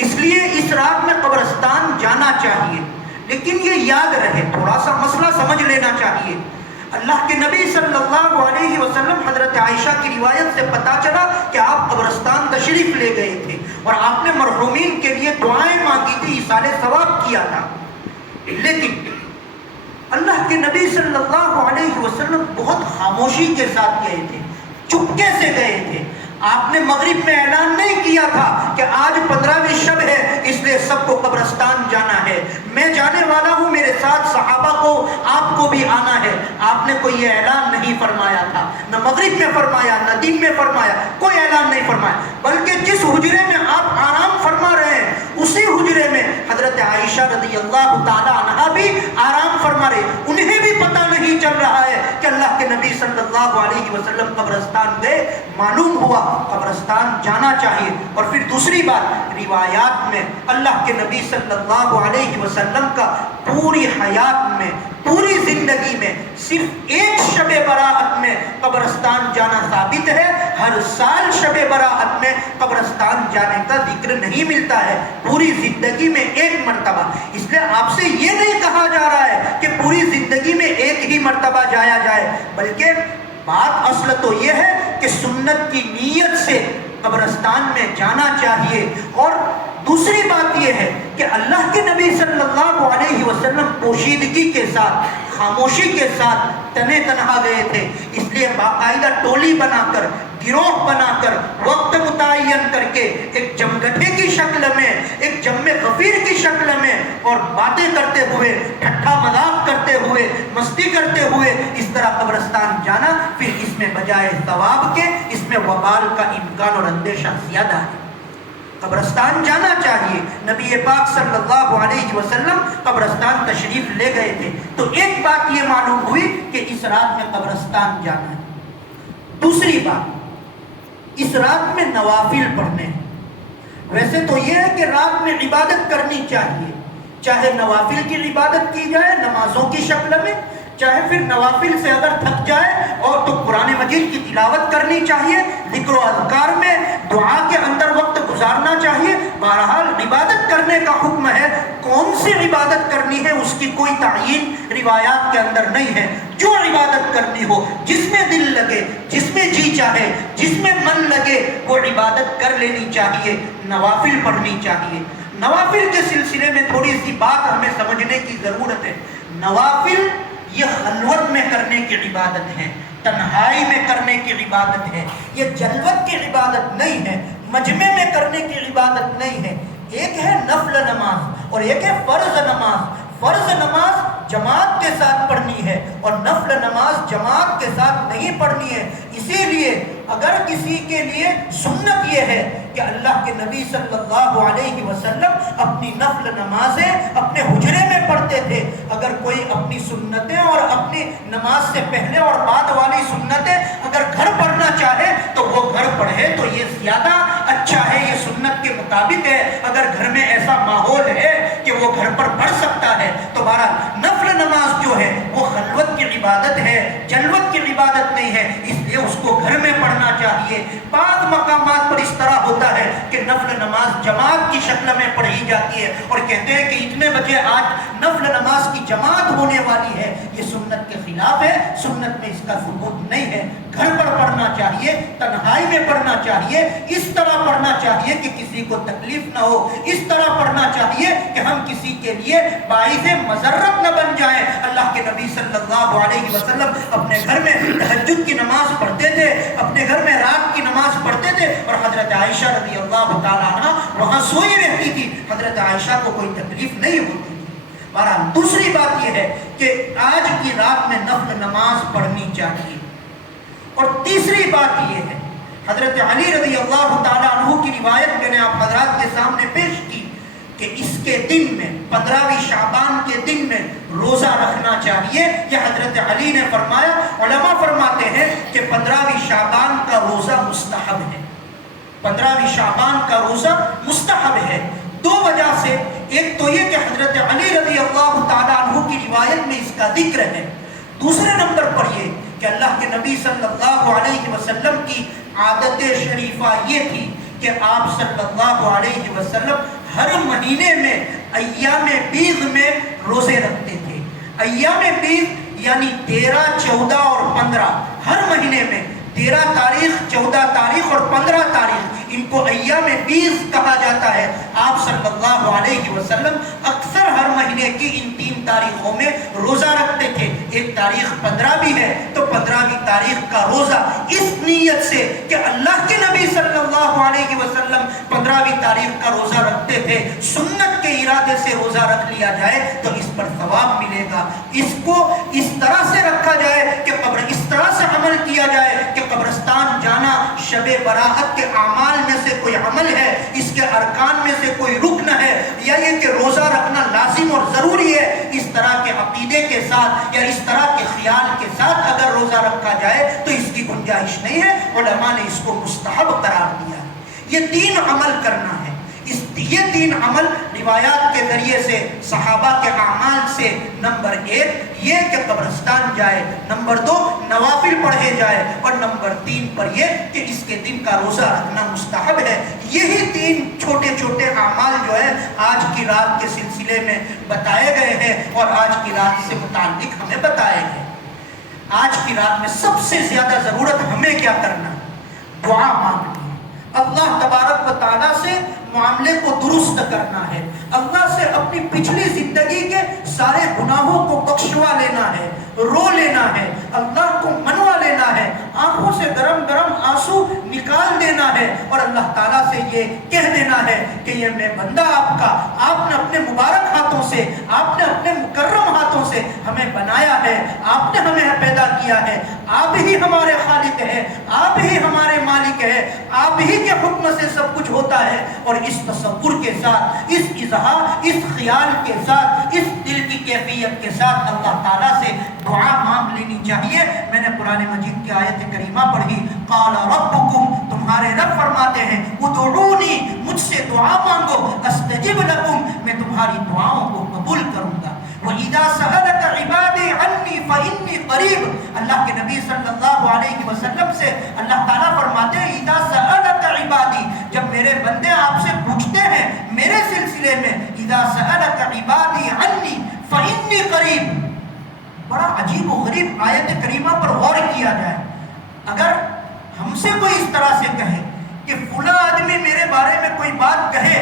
اس لیے اس رات میں قبرستان جانا چاہیے۔ لیکن یہ یاد رہے، تھوڑا سا مسئلہ سمجھ لینا چاہیے، اللہ کے نبی صلی اللہ علیہ وسلم، حضرت عائشہ کی روایت سے پتا چلا کہ آپ قبرستان تشریف لے گئے تھے اور آپ نے مرحومین کے لیے دعائیں مانگی تھی، ایصال ثواب کیا تھا۔ لیکن اللہ کے نبی صلی اللہ علیہ وسلم بہت خاموشی کے ساتھ گئے تھے، چپکے سے گئے تھے۔ آپ نے مغرب میں اعلان نہیں کیا تھا کہ آج 15ویں شب ہے اس لیے سب کو قبرستان جانا ہے، میں جانے والا ہوں، میرے ساتھ صحابہ کو، آپ کو بھی آنا ہے۔ آپ نے کوئی یہ اعلان نہیں فرمایا تھا، نہ مغرب میں فرمایا، نہ دن میں فرمایا، کوئی اعلان نہیں فرمایا، بلکہ جس حجرے میں آپ آرام فرما رہے ہیں اسی حجرے میں حضرت عائشہ رضی اللہ تعالی عنہا بھی آرام فرما رہے، انہیں بھی پتہ نہیں چل رہا ہے کہ اللہ کے نبی صلی اللہ علیہ وسلم قبرستان گئے۔ معلوم ہوا قبرستان جانا چاہیے۔ اور پھر دوسری بات، روایات میں اللہ کے نبی صلی اللہ علیہ وسلم کا پوری حیات میں، پوری زندگی میں صرف ایک شب برات میں قبرستان جانا ثابت ہے، ہر سال شب برات میں قبرستان جانے کا ذکر نہیں ملتا ہے، پوری زندگی میں ایک مرتبہ۔ اس لیے آپ سے یہ نہیں کہا جا رہا ہے کہ پوری زندگی میں ایک ہی مرتبہ جایا جائے، بلکہ بات اصل تو یہ ہے کہ سنت کی نیت سے قبرستان میں جانا چاہیے۔ اور دوسری بات یہ ہے کہ اللہ کے نبی صلی اللہ علیہ وسلم پوشیدگی کے ساتھ، خاموشی کے ساتھ تنے تنہا گئے تھے، اس لیے باقاعدہ ٹولی بنا کر، گروہ بنا کر، وقت متعین کر کے، ایک جمگٹھے کی شکل میں، ایک جم غفیر کی شکل میں، اور باتیں کرتے ہوئے، ٹھٹھا مذاق کرتے ہوئے، مستی کرتے ہوئے اس طرح قبرستان جانا، پھر اس میں بجائے ثواب کے اس میں وبال کا امکان اور اندیشہ زیادہ ہے۔ قبرستان جانا چاہیے، نبی پاک صلی اللہ علیہ وسلم قبرستان تشریف لے گئے تھے، تو ایک بات یہ معلوم ہوئی کہ اس رات میں قبرستان جانا ہے۔ دوسری بات، اس رات میں نوافل پڑھنے ہیں۔ ویسے تو یہ ہے کہ رات میں عبادت کرنی چاہیے، چاہے نوافل کی عبادت کی جائے نمازوں کی شکل میں، چاہے پھر نوافل سے اگر تھک جائے اور تو قرآن مجید کی تلاوت کرنی چاہیے، ذکر و اذکار میں، دعا کے اندر وقت گزارنا چاہیے۔ بہرحال عبادت کرنے کا حکم ہے، کون سی عبادت کرنی ہے اس کی کوئی تعین روایات کے اندر نہیں ہے۔ جو عبادت کرنی ہو، جس میں دل لگے، جس میں جی چاہے، جس میں من لگے، وہ عبادت کر لینی چاہیے، نوافل پڑھنی چاہیے۔ نوافل کے سلسلے میں تھوڑی سی بات ہمیں سمجھنے کی ضرورت ہے۔ نوافل یہ خلوت میں کرنے کی عبادت ہے، تنہائی میں کرنے کی عبادت ہے، یہ جلوت کی عبادت نہیں ہے، مجمع میں کرنے کی عبادت نہیں ہے۔ ایک ہے نفل نماز اور ایک ہے فرض نماز۔ فرض نماز جماعت کے ساتھ پڑھنی ہے اور نفل نماز جماعت کے ساتھ نہیں پڑھنی ہے۔ اسی لیے اگر کسی کے لیے سنت یہ ہے کہ اللہ کے نبی صلی اللہ علیہ وسلم اپنی نفل نمازیں اپنے حجرے میں پڑھتے تھے، اگر کوئی اپنی سنتیں اور اپنی نماز سے پہلے اور بعد والی سنتیں اگر گھر پڑھنا چاہے تو وہ گھر پڑھے، تو یہ زیادہ اچھا ہے، یہ سنت کے مطابق ہے۔ اگر گھر میں ایسا ماحول ہے کہ وہ گھر پر پڑھ سکتا ہے تو بہرحال نفل نماز جو ہے وہ خلوت کی عبادت ہے، جلوت کی عبادت نہیں ہے، اس لیے اس کو گھر میں پڑھنا چاہیے۔ بعض مقامات پر اس طرح ہوتا ہے کہ نفل نماز جماعت کی شکل میں پڑھی جاتی ہے اور کہتے ہیں کہ اتنے بجے آج نفل نماز کی جماعت ہونے والی ہے، یہ سنت کے خلاف ہے، سنت میں اس کا ثبوت نہیں ہے۔ گھر پر پڑھنا چاہیے، تنہائی میں پڑھنا چاہیے، اس طرح پڑھنا چاہیے کہ کسی کو تکلیف نہ ہو، اس طرح پڑھنا چاہیے کہ ہم کسی کے لیے باعث مضرت نہ بن جائیں۔ اللہ کے کے نبی صلی اللہ علیہ وسلم اپنے گھر میں تہجد کی نماز پڑھتے تھے، اپنے گھر میں رات کی نماز پڑھتے تھے، اور حضرت عائشہ رضی اللہ تعالیٰ عنہ وہاں سوئی رہتی تھی، حضرت عائشہ کو کوئی تکلیف نہیں ہوتی تھی۔ بہرحال دوسری بات یہ ہے کہ آج کی رات میں نفل نماز پڑھنی چاہیے۔ اور تیسری بات یہ ہے، حضرت علی رضی اللہ تعالیٰ عنہ کی روایت میں نے آپ حضرات کے سامنے پیش کی کہ اس کے دن میں 15ویں شعبان کے دن میں روزہ رکھنا چاہیے۔ یہ حضرت علی نے فرمایا۔ علماء فرماتے ہیں کہ 15ویں شعبان کا روزہ مستحب ہے، 15ویں شعبان کا روزہ مستحب ہے۔ دو وجہ سے، ایک تو یہ کہ حضرت علی رضی اللہ تعالیٰ عنہ کی روایت میں اس کا ذکر ہے، دوسرے نمبر پر یہ کہ اللہ کے نبی صلی اللہ علیہ وسلم کی عادت شریفہ یہ تھی کہ آپ صلی اللہ علیہ وسلم ہر مہینے میں ایام بیض میں روزے رکھتے تھے۔ ایام بیض یعنی 13، 14 اور 15، ہر مہینے میں 13 تاریخ، 14 تاریخ اور 15 تاریخ، ان کو ایام بیض کہا جاتا ہے۔ آپ صلی اللہ علیہ وسلم اکثر ہر مہینے کی ان 3 تاریخوں میں روزہ رکھتے تھے۔ ایک تاریخ 15 بھی ہے تو 15ویں تاریخ کا روزہ اس نیت سے کہ اللہ کے نبی صلی اللہ علیہ وسلم 15ویں تاریخ کا روزہ رکھتے تھے، سنت کے ارادے سے روزہ رکھ لیا جائے تو اس پر ثواب ملے گا۔ اس کو اس طرح سے رکھا جائے کہ اس طرح سے عمل کیا جائے کہ قبرستان جانا شب براءت کے اعمال میں سے کوئی عمل ہے، اس کے ارکان میں سے کوئی رکن ہے، یا یہ کہ روزہ رکھنا لازم اور ضروری ہے، اس طرح کے عقیدے کے ساتھ یا اس طرح کے خیال کے ساتھ اگر روزہ رکھا جائے تو اس کی گنجائش نہیں ہے۔ علماء نے اس کو مستحب قرار دیا ہے۔ یہ 3 عمل کرنا ہے۔ یہ 3 عمل روایات کے ذریعے سے، صحابہ کے اعمال سے، نمبر 1 یہ کہ قبرستان جائے، نمبر 2 نوافل پڑھے جائے، اور نمبر 3 پر یہ کہ اس کے دن کا روزہ رکھنا مستحب ہے۔ یہی 3 چھوٹے چھوٹے اعمال جو ہے آج کی رات کے سلسلے میں بتائے گئے ہیں اور آج کی رات سے متعلق ہمیں بتائے گئے۔ آج کی رات میں سب سے زیادہ ضرورت ہمیں کیا کرنا ہے؟ دعا مانگنی ہے، اللہ تبارک و تعالیٰ سے معاملے کو درست کرنا ہے، اللہ سے اپنی پچھلی زندگی کے سارے گناہوں کو بخشوا لینا ہے، رو لینا ہے، اللہ کو منوا لینا ہے، آنکھوں سے گرم گرم آنسو نکال دینا ہے، اور اللہ تعالیٰ سے یہ کہہ دینا ہے کہ یہ میں بندہ آپ کا، آپ نے اپنے مبارک ہاتھوں سے، آپ نے اپنے مکرم ہاتھوں سے ہمیں بنایا ہے، آپ نے ہمیں پیدا کیا ہے، آپ ہی ہمارے خالق ہیں، آپ ہی ہمارے مالک ہیں، آپ ہی کے حکم سے سب کچھ ہوتا ہے۔ اور اس تصور کے ساتھ، اس اظہار، اس خیال کے ساتھ، اس دل کی کیفیت کے ساتھ اللہ تعالیٰ سے دعا مانگ لینی چاہیے۔ میں نے قرآن مجید کی آیت کریمہ پڑھی، قال ربکم، تمہارے رب فرماتے ہیں، ادعونی، مجھ سے دعا مانگو، استجب لکم، میں تمہاری دعاؤں کو قبول کروں گا۔ وَإِذَا سَأَلَكَ عِبَادِي عَنِّي فَإِنِّي قَرِيبٌ، اللہ کے نبی صلی اللہ علیہ وسلم سے اللہ تعالیٰ فرماتے ہیں، اِذَا سَأَلَكَ عِبَادِي، جب میرے بندے آپ سے پوچھتے ہیں میرے سلسلے میں، اِذَا سَأَلَكَ عِبَادِي عَنِّي فَإِنِّي قَرِيبٌ۔ بڑا عجیب و غریب آیت کریمہ پر غور کیا جائے۔ اگر ہم سے کوئی اس طرح سے کہے کہ فلاں آدمی میرے بارے میں کوئی بات کہے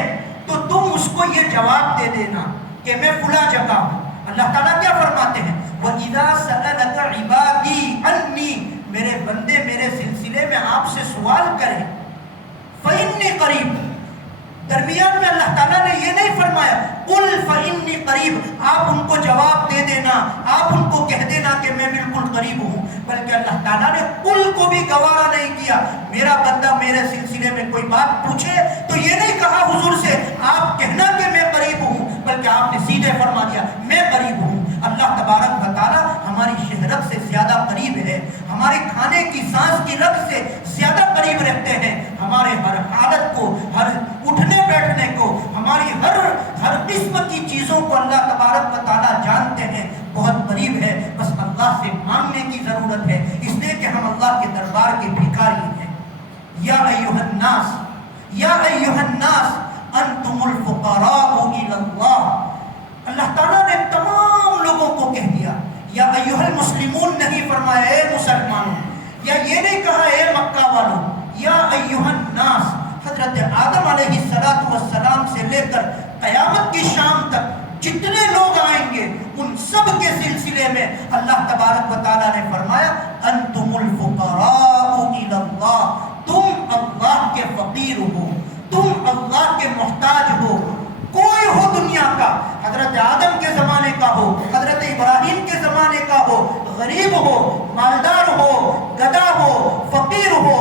تو تم اس کو یہ جواب دے دینا کہ میں فلاں جگہ ہوں۔ اللہ تعالیٰ کیا فرماتے ہیں؟ وَإِذَا سَأَلَكَ عِبَادِي عَنِّي، میرے بندے میرے سلسلے میں آپ سے سوال کریں، فَإِنِّي قَرِيبٌ، درمیان میں اللہ تعالیٰ نے یہ نہیں فرمایا قُلْ فَإِنِّي قَرِيبٌ، آپ ان کو جواب دے دینا، آپ ان کو کہہ دینا کہ میں بالکل قریب ہوں، بلکہ اللہ تعالیٰ نے قُلْ کو بھی گوارا نہیں کیا۔ میرا بندہ میرے سلسلے میں کوئی بات پوچھے تو یہ نہیں کہا حضور سے آپ کہنا کہ میں قریب ہوں، بلکہ آپ نے سیدھے فرما دیا میں قریب ہوں۔ اللہ تبارک و تعالیٰ ہماری شہرت سے زیادہ قریب ہے، ہماری کھانے کی سانس کی رگ سے زیادہ قریب رہتے ہیں، ہمارے ہر حالت کو، ہر اٹھنے بیٹھنے کو، ہماری ہر قسم کی چیزوں کو اللہ تبارک و تعالیٰ جانتے ہیں، بہت قریب ہے۔ بس اللہ سے مانگنے کی ضرورت ہے، اس لیے کہ ہم اللہ کے دربار کے بھیکاری ہیں۔ یا ایھا الناس، یا ایھا الناس انتم الفقراء الی اللہ، اللہ تعالیٰ نے تمام لوگوں کو کہہ دیا۔ یا ایھا المسلمون نہیں فرمایا اے مسلمانوں، یا یہ نہیں کہا اے مکہ والوں، یا ایھا الناس۔ حضرت آدم علیہ السلام سے لے کر قیامت کی شام تک جتنے لوگ آئیں گے ان سب کے سلسلے میں اللہ تبارک و تعالیٰ نے فرمایا انتم الفقراء الی اللہ، تم اللہ کے فقیر ہو، تم اللہ کے محتاج ہو۔ کوئی ہو دنیا کا، حضرت آدم کے زمانے کا ہو، حضرت ابراہیم کے زمانے کا ہو، غریب ہو، مالدار ہو، گدھا ہو، فقیر ہو،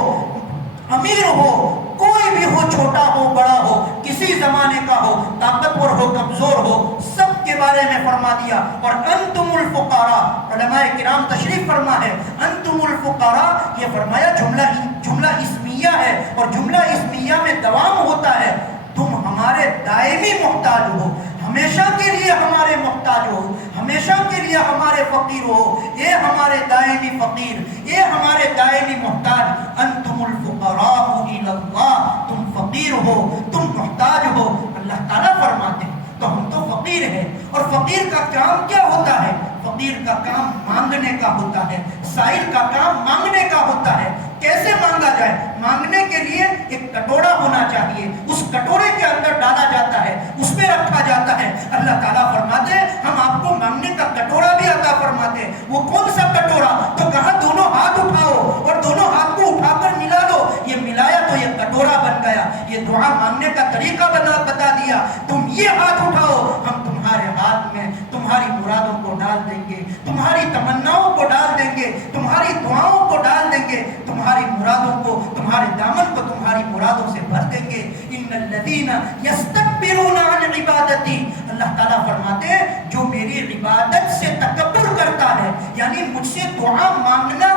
امیر ہو، کوئی بھی ہو، چھوٹا ہو بڑا ہو، کسی زمانے کا ہو، طاقتور ہو کمزور ہو، سب کے بارے میں فرما دیا۔ اور انتم الفقراء، علماء کرام تشریف فرما ہے، انتم الفقراء یہ فرمایا جملہ اسمیہ ہے، اور جملہ اسمیہ میں دوام ہوتا ہے۔ تم ہمارے دائمی محتاج ہو، ہمیشہ کے لیے ہمارے محتاج ہو، ہمیشہ کے لیے ہمارے فقیر ہو، اے ہمارے دائمی فقیر، اے ہمارے دائمی محتاج۔ انتم الفقراء الی اللہ، تم فقیر ہو، تم محتاج ہو، اللہ تعالیٰ فرماتے ہیں۔ تو ہم تو فقیر ہیں، اور فقیر کا کام کیا ہوتا ہے؟ فقیر کا کام مانگنے کا ہوتا ہے، سائل کا کام مانگنے کا ہوتا ہے۔ کیسے مانگا جائے؟ مانگنے کے لیے ایک کٹورا ہونا چاہیے، اس کٹورے کے اندر ڈالا جاتا ہے، اس میں رکھا جاتا ہے۔ اللہ تعالیٰ فرماتے ہیں ہم آپ کو مانگنے کا کٹورا بھی عطا فرماتے ہیں۔ وہ کون سا کٹورا؟ تو کہا دونوں ہاتھ اٹھاؤ اور دونوں ہاتھ کو اٹھا کر ملا دو۔ یہ ملایا تو یہ کٹورا بن گیا، یہ دعا مانگنے کا طریقہ بتا دیا۔ تم یہ ہاتھ اٹھاؤ، ہم تمہارے ہاتھ میں تمہاری مرادوں کو ڈال دیں گے، تمہاری تمناؤں کو ڈال دیں گے، تمہاری دعاؤں کو ڈال دیں گے، تمہاری مرادوں کو، تمہارے دامن کو تمہاری مرادوں سے بھر دیں گے۔ ان الذین یستکبرون عن عبادتی، اللہ تعالیٰ فرماتے ہیں جو میری عبادت سے تکبر کرتا ہے، یعنی مجھ سے دعا مانگنا،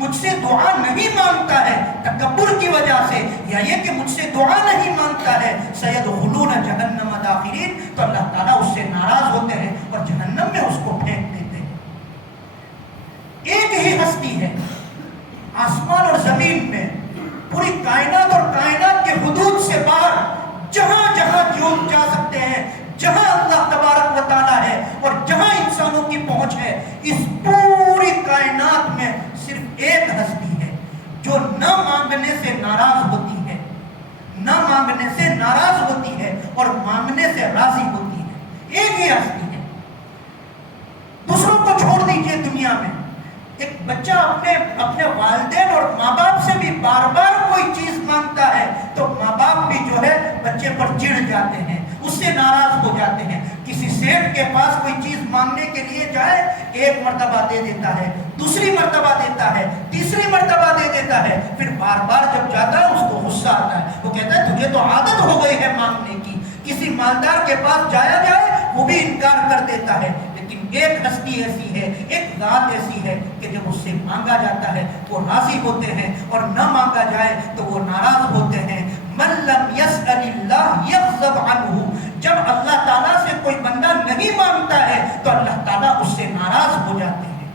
مجھ سے دعا نہیں مانگتا ہے تکبر کی وجہ سے، یا یہ کہ مجھ سے دعا نہیں مانگتا ہے، سیدخلون جہنم داخرین، تو اللہ تعالیٰ اس سے ناراض ہوتے ہیں اور جہنم میں اس کو پھینک دیتے ہیں۔ ایک ہی ہستی ہے آسمان اور زمین میں، پوری کائنات اور کائنات کے حدود سے باہر جہاں جہاں جا سکتے ہیں، جہاں اللہ تبارک و تعالیٰ ہے اور جہاں انسانوں کی پہنچ ہے، اس پوری کائنات میں صرف ایک ہستی ہے جو نہ مانگنے سے ناراض ہوتی ہے، نہ مانگنے سے ناراض ہوتی ہے اور مانگنے سے راضی ہوتی ہے۔ ایک ہی ہستی ہے۔ دوسروں کو چھوڑ دیجئے، دنیا میں ایک بچہ اپنے والدین اور ماں باپ سے بھی بار بار کوئی چیز مانگتا ہے تو ماں باپ بھی جو ہے بچے پر چڑ جاتے ہیں، اس سے ناراض ہو جاتے ہیں۔ کسی سیٹ کے پاس کوئی چیز مانگنے کے لیے جائے، ایک مرتبہ دے دیتا ہے، دوسری مرتبہ دیتا ہے، تیسری مرتبہ دے دیتا ہے، پھر بار بار جب جاتا ہے اس کو غصہ آتا ہے، وہ کہتا ہے تجھے تو عادت ہو گئی ہے مانگنے کی۔ کسی مالدار کے پاس جایا جائے وہ بھی انکار کر دیتا ہے، لیکن ایک ہستی ایسی ہے، ایک ذات ایسی ہے کہ جب اس سے مانگا جاتا ہے وہ راضی ہوتے ہیں، اور نہ مانگا جائے تو وہ ناراض ہوتے ہیں۔ من لم يسأل اللہ یغضب عنہ، جب اللہ تعالیٰ سے کوئی بندہ نہیں مانگتا ہے تو اللہ تعالیٰ اس سے ناراض ہو جاتے ہیں۔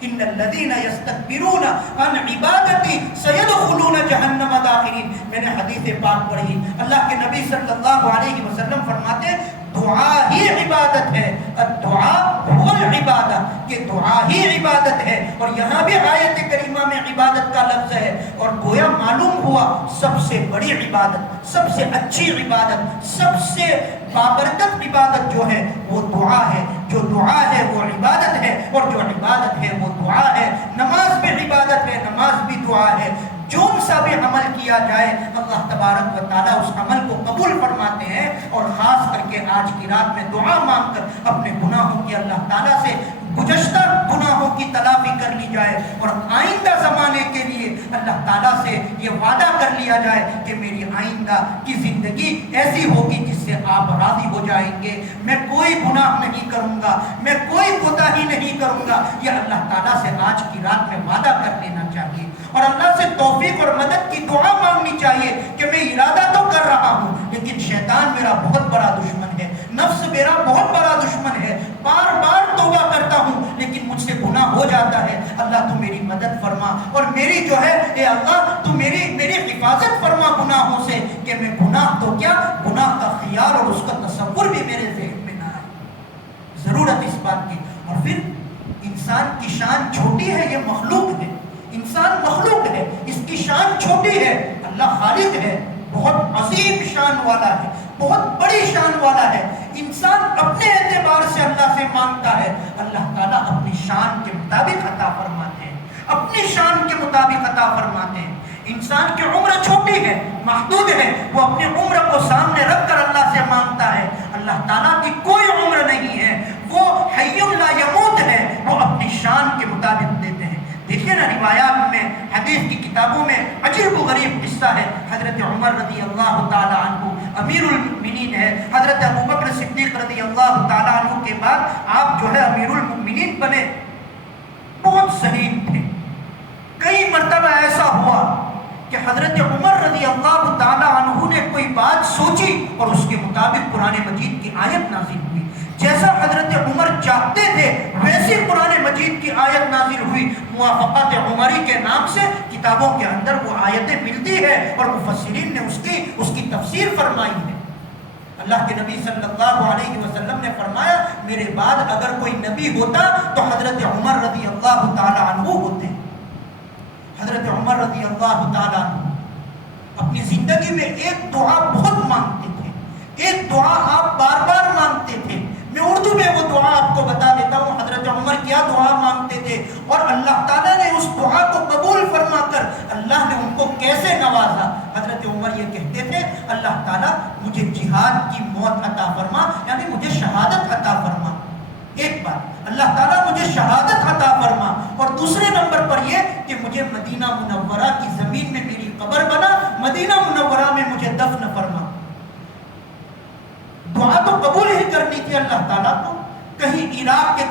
ان الذین یستکبرون عن عبادتی سیدخلون جہنم داخرین۔ میں نے حدیث پاک پڑھی، اللہ کے نبی صلی اللہ علیہ وسلم فرماتے ہیں دعا ہی عبادت ہے، الدعاء هو العبادہ، کہ دعا ہی عبادت ہے۔ اور یہاں بھی آیت کریمہ میں عبادت کا لفظ ہے، اور گویا معلوم ہوا سب سے بڑی عبادت، سب سے اچھی عبادت، سب سے بابرکت عبادت جو ہے وہ دعا ہے۔ جو دعا ہے وہ عبادت ہے، اور جو عبادت ہے وہ دعا ہے۔ نماز بھی عبادت ہے، نماز بھی دعا ہے۔ جون سا بھی عمل کیا جائے اللہ تبارک و تعالیٰ اس عمل کو قبول فرماتے ہیں، اور خاص کر کے آج کی رات میں دعا مانگ کر اپنے گناہوں کی اللہ تعالیٰ سے گزشتہ گناہوں کی تلافی کر لی جائے، اور آئندہ زمانے کے لیے اللہ تعالیٰ سے یہ وعدہ کر لیا جائے کہ میری آئندہ کی زندگی ایسی ہوگی جس سے آپ راضی ہو جائیں گے، میں کوئی گناہ نہیں کروں گا، میں کوئی کوتاہی نہیں کروں گا۔ یہ اللہ تعالیٰ سے آج کی رات میں وعدہ کر لینا چاہیے، اور اللہ سے توفیق اور مدد کی دعا مانگنی چاہیے کہ میں ارادہ تو کر رہا ہوں لیکن شیطان میرا بہت بڑا دشمن ہے، نفس میرا بہت بڑا دشمن ہے، بار بار توبہ کرتا ہوں لیکن مجھ سے گناہ ہو جاتا ہے، اللہ تو میری مدد فرما، اور میری جو ہے اے اللہ تو میری حفاظت فرما گناہوں سے، کہ میں گناہ تو کیا، گناہ کا خیال اور اس کا تصور بھی میرے ذہن میں نہ آئے۔ ضرورت اس بات کی۔ اور پھر انسان کی شان چھوٹی ہے، یہ مخلوق ہے، انسان مخلوق ہے، اس کی شان چھوٹی ہے، اللہ خالق ہے، بہت عظیم شان والا ہے، بہت بڑی شان والا ہے۔ انسان اپنے اعتماد مانگتا ہے اللہ تعالیٰ اپنی شان کے مطابق عطا فرماتے ہیں، اپنی شان کے مطابق عطا فرماتے ہیں۔ انسان کی عمر چھوٹی ہے، محدود ہے، وہ اپنی عمر کو سامنے رکھ کر اللہ سے مانگتا ہے۔ اللہ تعالیٰ کی کوئی عمر نہیں ہے، وہ حی لا یموت ہے، وہ اپنی شان کے مطابق دیتے ہیں۔ دیکھیے نا روایات میں، حدیث کی کتابوں میں عجیب و غریب قصہ ہے۔ حضرت عمر رضی اللہ تعالیٰ عنہ امیر المؤمنین ہے، حضرت ابوبکر صدیق رضی اللہ تعالیٰ عنہ کے بعد آپ جو ہے امیر المؤمنین بنے، بہت ذہین تھے۔ کئی مرتبہ ایسا ہوا کہ حضرت عمر رضی اللہ تعالیٰ عنہ نے کوئی بات سوچی اور اس کے مطابق قرآن مجید کی آیت نازل ہوئی۔ جیسا حضرت عمر چاہتے تھے ویسی قرآن مجید کی آیت نازل ہوئی۔ موافقات عمری کے نام سے کتابوں کے اندر وہ آیتیں ملتی ہے اور مفسرین نے اس کی تفسیر فرمائی ہے۔ اللہ کے نبی صلی اللہ علیہ وسلم نے فرمایا میرے بعد اگر کوئی نبی ہوتا تو حضرت عمر رضی اللہ تعالیٰ عنہ ہوتے۔ حضرت عمر رضی اللہ تعالیٰ عنہ اپنی زندگی میں ایک دعا بہت مانگتے تھے، ایک دعا آپ بار بار مانگتے تھے۔ میں اردو میں وہ دعا آپ کو بتا دیتا ہوں حضرت عمر کیا دعا مانگتے تھے اور اللہ تعالیٰ نے اس دعا کو قبول فرما کر اللہ نے ان کو کیسے نوازا۔ حضرت عمر یہ کہتے تھے اللہ تعالیٰ مجھے جہاد کی موت عطا فرما، یعنی مجھے شہادت عطا فرما۔ ایک بات اللہ تعالیٰ مجھے شہادت عطا فرما، اور دوسرے نمبر پر یہ کہ مجھے مدینہ منورہ کی زمین میں میری قبر بنا، مدینہ منورہ میں مجھے دفن فرما۔ دعا تو قبول ہی کرنی تھی اللہ تعالیٰ کو۔ کہیں عراق کے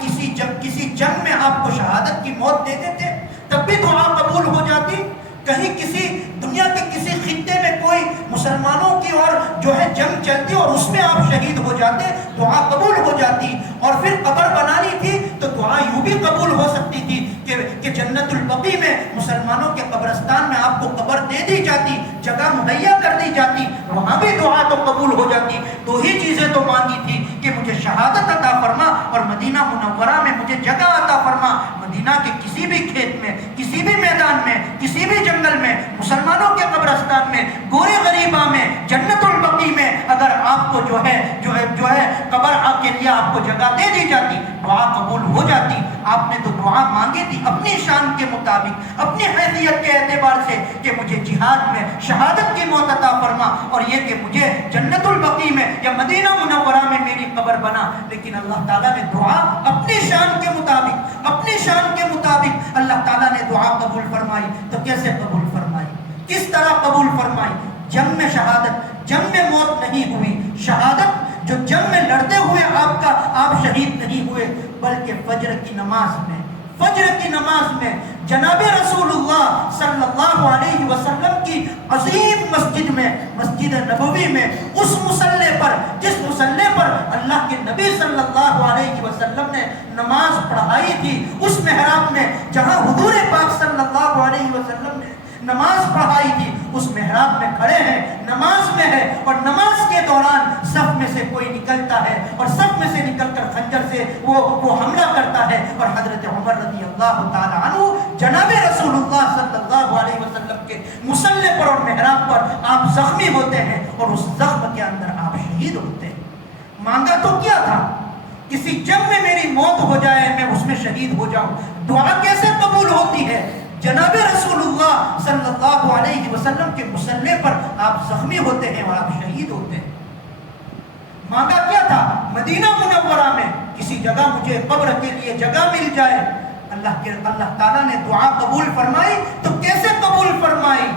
کسی جنگ میں آپ کو شہادت کی موت دے دیتے تب بھی دعا قبول ہو جاتی۔ کہیں کسی دنیا کے کسی خطے میں کوئی مسلمانوں کی اور جو ہے جنگ چلتی اور اس میں آپ شہید ہو جاتے، دعا قبول ہو جاتی۔ اور پھر قبر بنانی تھی تو دعا یوں بھی قبول ہو سکتی تھی کہ جنت البقیع میں مسلمانوں کے قبرستان میں آپ کو قبر دے دی جاتی، جگہ مہیا کر دی جاتی، وہاں بھی دعا تو قبول ہو جاتی۔ دو ہی چیزیں تو مانگی تھی کہ مجھے شہادت عطا فرما اور مدینہ منورہ میں مجھے جگہ عطا فرما۔ مدینہ کے کسی بھی کھیت میں، کسی بھی میدان میں، کسی بھی جنگل میں، مسلمانوں کے قبرستان میں، گورے غریبہ میں، جنت البقیع میں اگر آپ کو جو ہے قبر کے لیے آپ کو جگہ دے دی جاتی، دعا قبول ہو جاتی۔ آپ نے تو دعا مانگی تھی اپنی شان کے مطابق، اپنی حیثیت کے اعتبار سے کہ مجھے جہاد میں شہادت کی موت عطا فرما اور یہ کہ مجھے جنت البقیع میں یا مدینہ منورہ میں میری قبر بنا۔ لیکن اللہ تعالیٰ نے دعا اپنی شان کے مطابق، اپنی شان کے مطابق اللہ تعالیٰ نے دعا قبول فرمائی۔ تو کیسے قبول فرمائی، کس طرح قبول فرمائی؟ جنگ میں شہادت، جنگ میں موت نہیں ہوئی، شہادت جو جنگ میں لڑتے ہوئے آپ شہید نہیں ہوئے، بلکہ فجر کی نماز میں، فجر کی نماز میں جناب رسول اللہ صلی اللہ علیہ وسلم کی عظیم مسجد میں، مسجد نبوی میں، اس مصلی پر جس مصلی پر اللہ کے نبی صلی اللہ علیہ وسلم نے نماز پڑھائی تھی، اس محراب میں جہاں حضور پاک صلی اللہ علیہ وسلم نے نماز پڑھائی تھی، اس محراب میں کھڑے ہیں، نماز میں ہے، اور نماز کے دوران صف میں سے کوئی نکلتا ہے اور صف میں سے نکل کر خنجر سے وہ حملہ کرتا ہے، اور حضرت عمر رضی اللہ تعالی عنہ جناب رسول اللہ صلی اللہ علیہ وسلم کے مصلی پر اور محراب پر آپ زخمی ہوتے ہیں اور اس زخم کے اندر آپ شہید ہوتے ہیں۔ مانگا تو کیا تھا؟ کسی جنگ میں میری موت ہو جائے، میں اس میں شہید ہو جاؤں۔ دعا کیسے قبول ہوتی ہے؟ جناب رسول اللہ صلی اللہ علیہ وسلم کے مصلی پر آپ زخمی ہوتے ہیں اور آپ شہید ہوتے ہیں۔ مانگا کیا تھا؟ مدینہ منورہ میں کسی جگہ مجھے قبر کے لیے جگہ مل جائے۔ اللہ تعالیٰ نے دعا قبول فرمائی، تو کیسے قبول فرمائی؟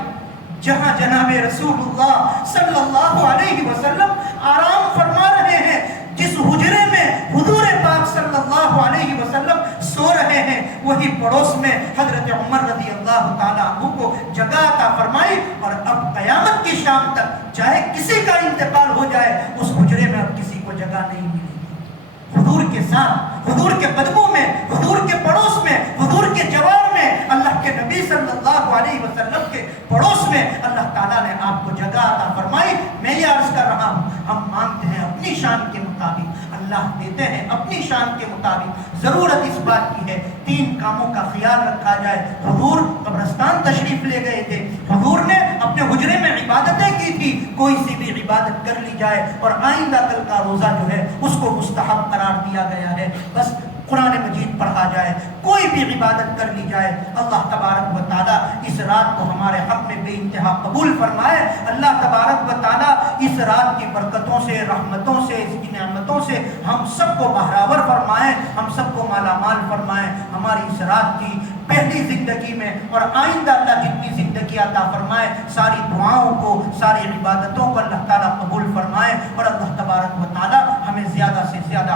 جہاں جناب رسول اللہ صلی اللہ علیہ وسلم آرام فرما رہے ہیں، جس حجرے میں حضور پاک صلی اللہ علیہ وسلم سو رہے ہیں، وہی پڑوس میں حضرت عمر رضی اللہ تعالیٰ عنہ کو جگہ عطا فرمائی، اور اب قیامت کی شام تک چاہے کسی کا انتقال ہو جائے، اس حجرے میں اب کسی کو جگہ نہیں ملے گی۔ حضور کے ساتھ، حضور کے قدموں میں، حضور کے پڑوس میں، حضور کے جوار میں، اللہ کے نبی صلی اللہ علیہ وسلم کے پڑوس میں اللہ تعالیٰ نے آپ کو جگہ عطا فرمائی۔ میں یہ عرض کر رہا ہوں، ہم مانگتے ہیں اپنی شان کے مطابق، اللہ دیتے ہیں اپنی شان کے مطابق۔ ضرورت اس بات کی ہے 3 کاموں کا خیال رکھا جائے۔ حضور قبرستان تشریف لے گئے تھے، حضور نے اپنے حجرے میں عبادتیں کی تھی، کوئی سی بھی عبادت کر لی جائے اور آئندہ کل کا روزہ جو ہے اس کو مستحب قرار دیا گیا ہے، بس قرآن مجید پڑھا جائے، کوئی بھی عبادت کر لی جائے، اللہ تبارک و تعالیٰ اس رات کو ہمارے حق میں بے انتہا قبول فرمائے۔ اللہ تبارک و تعالیٰ اس رات کی برکتوں سے، رحمتوں سے، اس کی نعمتوں سے ہم سب کو بہراور فرمائے، ہم سب کو مالا مال فرمائے۔ ہماری اس رات کی پہلی زندگی میں اور آئندہ اللہ جتنی زندگی عطا فرمائے، ساری دعاؤں کو، ساری عبادتوں کو اللہ تعالیٰ قبول فرمائے، اور اللہ تبارک و تعالیٰ ہمیں زیادہ سے زیادہ